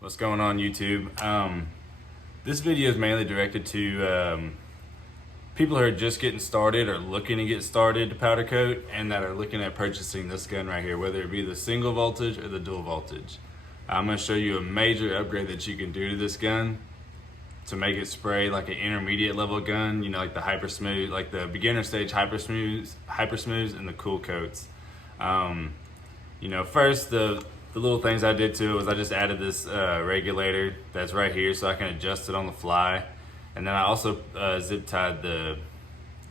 What's going on, YouTube? This video is mainly directed to people who are just getting started or looking to get started to powder coat, and that are looking at purchasing this gun right here, whether it be the single voltage or the dual voltage. I'm going to show you a major upgrade that you can do to this gun to make it spray like an intermediate level gun, you know, like the hyper smooth, like the beginner stage hyper smooths and the cool coats. First the little things I did to it was I just added this regulator that's right here so I can adjust it on the fly, and then I also zip tied the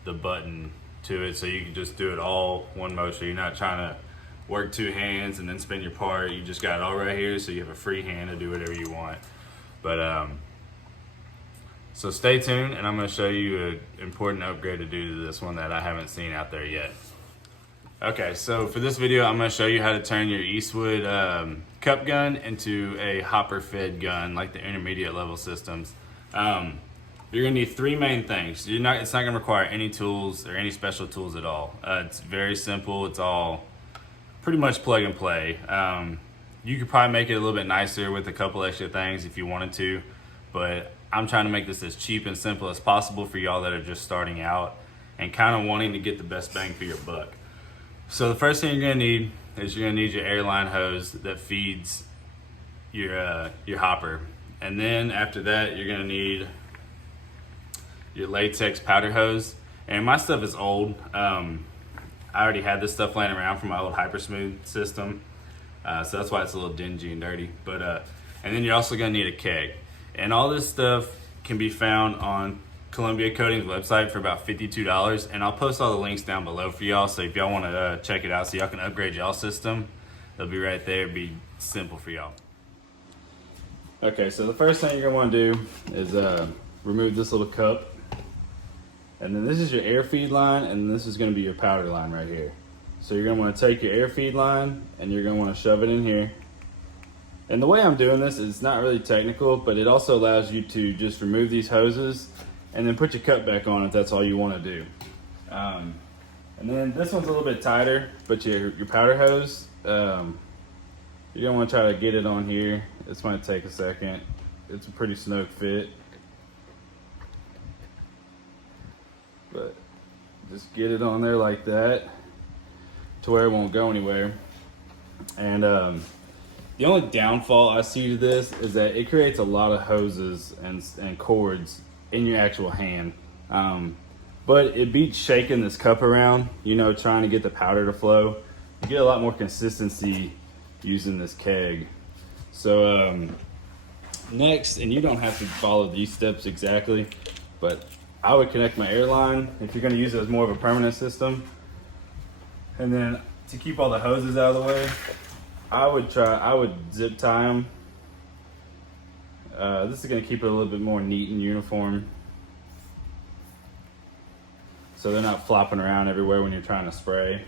button to it so you can just do it all one motion. You're not trying to work two hands and then spin your part. You just got it all right here, so you have a free hand to do whatever you want. But so stay tuned, and I'm going to show you an important upgrade to do to this one that I haven't seen out there yet. Okay, so for this video, I'm going to show you how to turn your Eastwood Cup Gun into a hopper fed gun, like the intermediate level systems. You're going to need three main things. It's not going to require any tools or any special tools at all. It's very simple. It's all pretty much plug and play. You could probably make it a little bit nicer with a couple extra things if you wanted to, but I'm trying to make this as cheap and simple as possible for y'all that are just starting out and kind of wanting to get the best bang for your buck. So the first thing you're gonna need is you're gonna need your airline hose that feeds your hopper, and then after that you're gonna need your latex powder hose. And my stuff is old. I already had this stuff laying around from my old hyper smooth system, so that's why it's a little dingy and dirty. But and then you're also gonna need a keg, and all this stuff can be found on Columbia Coating's website for about $52, and I'll post all the links down below for y'all, so if y'all want to check it out so y'all can upgrade y'all system, they'll be right there. It'll be simple for y'all. Okay, so the first thing you're gonna want to do is remove this little cup, and then this is your air feed line, and this is going to be your powder line right here. So you're gonna want to take your air feed line and you're gonna want to shove it in here. And the way I'm doing this is not really technical, but it also allows you to just remove these hoses and then put your cup back on if that's all you want to do. And then this one's a little bit tighter, but your powder hose, you're gonna want to try to get it on here. This might take a second. It's a pretty snug fit, but just get it on there like that to where it won't go anywhere. And the only downfall I see to this is that it creates a lot of hoses and cords in your actual hand, but it beats shaking this cup around, you know, trying to get the powder to flow. You get a lot more consistency using this keg. So next, and you don't have to follow these steps exactly, but I would connect my airline if you're going to use it as more of a permanent system. And then to keep all the hoses out of the way, I would zip tie them. This is going to keep it a little bit more neat and uniform, so they're not flopping around everywhere when you're trying to spray.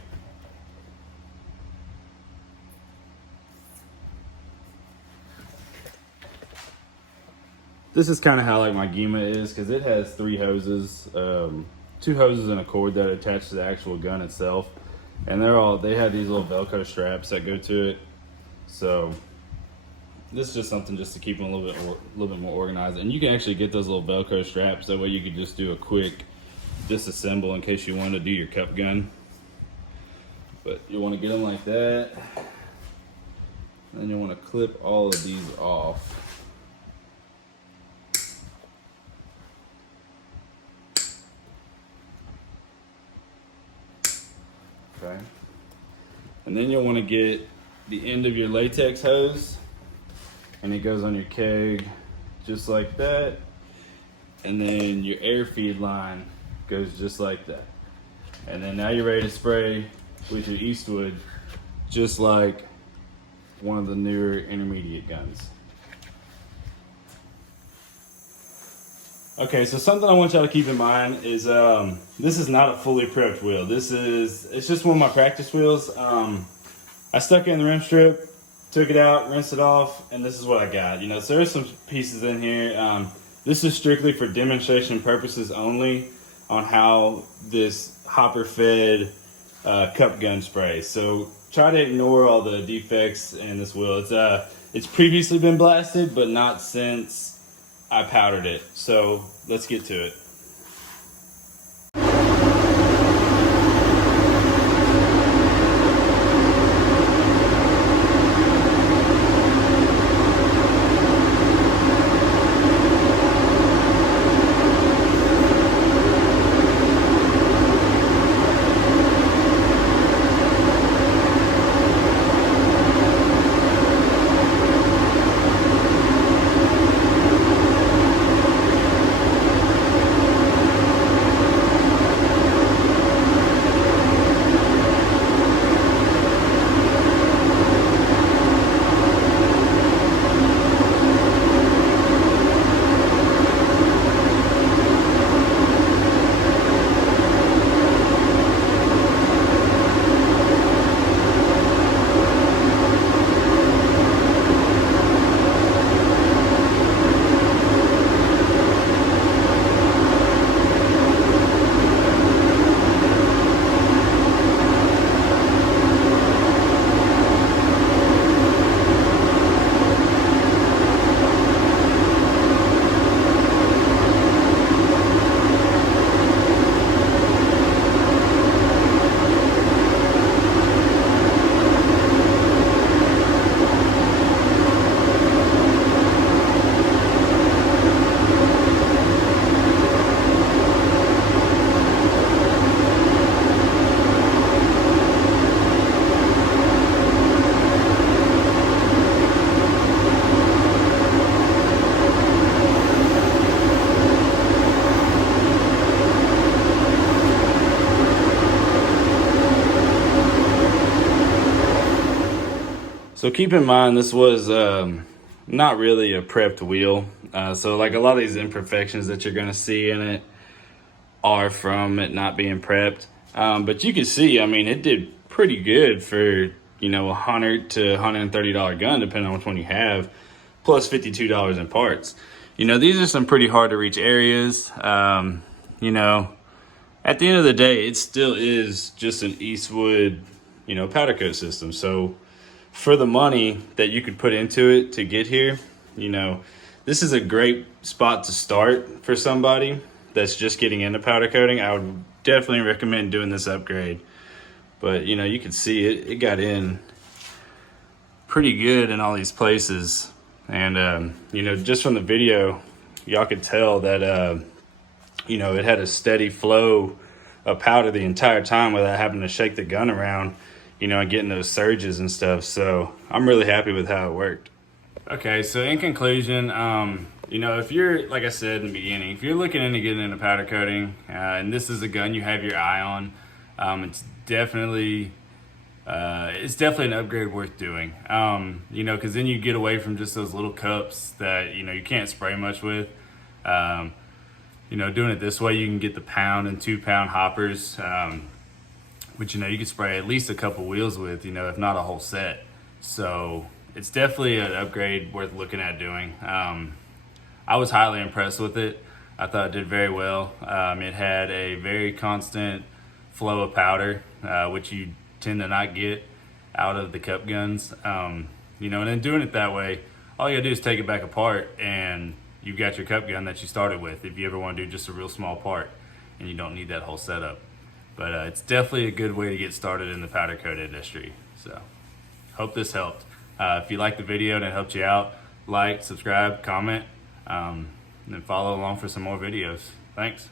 This is kind of how like my Gima is, because it has three hoses, two hoses and a cord that attach to the actual gun itself, and they have these little Velcro straps that go to it. So this is just something just to keep them a little bit more organized. And you can actually get those little Velcro straps. That way you could just do a quick disassemble in case you want to do your cup gun. But you want to get them like that. Then you want to clip all of these off. Okay. And then you'll want to get the end of your latex hose, and it goes on your keg just like that, and then your air feed line goes just like that. And then now you're ready to spray with your Eastwood, just like one of the newer intermediate guns. Okay, so something I want y'all to keep in mind is this is not a fully prepped wheel. It's just one of my practice wheels. I stuck it in the rim strip, took it out, rinsed it off, and this is what I got. You know, so there's some pieces in here. This is strictly for demonstration purposes only on how this hopper fed cup gun sprays. So try to ignore all the defects in this wheel. It's previously been blasted, but not since I powdered it. So let's get to it. So keep in mind, this was not really a prepped wheel. So like a lot of these imperfections that you're gonna see in it are from it not being prepped. But you can see, I mean, it did pretty good for, you know, $100 to $130 gun, depending on which one you have, plus $52 in parts. You know, these are some pretty hard to reach areas. You know, at the end of the day, it still is just an Eastwood, you know, powder coat system. So for the money that you could put into it to get here, you know, this is a great spot to start for somebody that's just getting into powder coating. I would definitely recommend doing this upgrade. But, you know, you can see it got in pretty good in all these places. And, you know, just from the video, y'all could tell that, you know, it had a steady flow of powder the entire time without having to shake the gun around, you know, and getting those surges and stuff. So I'm really happy with how it worked. Okay, so in conclusion, you know, if you're, like I said in the beginning, if you're looking into getting into powder coating, and this is a gun you have your eye on, it's definitely an upgrade worth doing. You know, because then you get away from just those little cups that, you know, you can't spray much with. You know, doing it this way, you can get the pound and 2 pound hoppers, which, you know, you could spray at least a couple wheels with, you know, if not a whole set. So it's definitely an upgrade worth looking at doing. I was highly impressed with it. I thought it did very well. It had a very constant flow of powder, which you tend to not get out of the cup guns. You know, and then doing it that way, all you gotta do is take it back apart and you've got your cup gun that you started with if you ever want to do just a real small part and you don't need that whole setup. But it's definitely a good way to get started in the powder coat industry. So hope this helped. If you liked the video and it helped you out, like, subscribe, comment, and then follow along for some more videos. Thanks.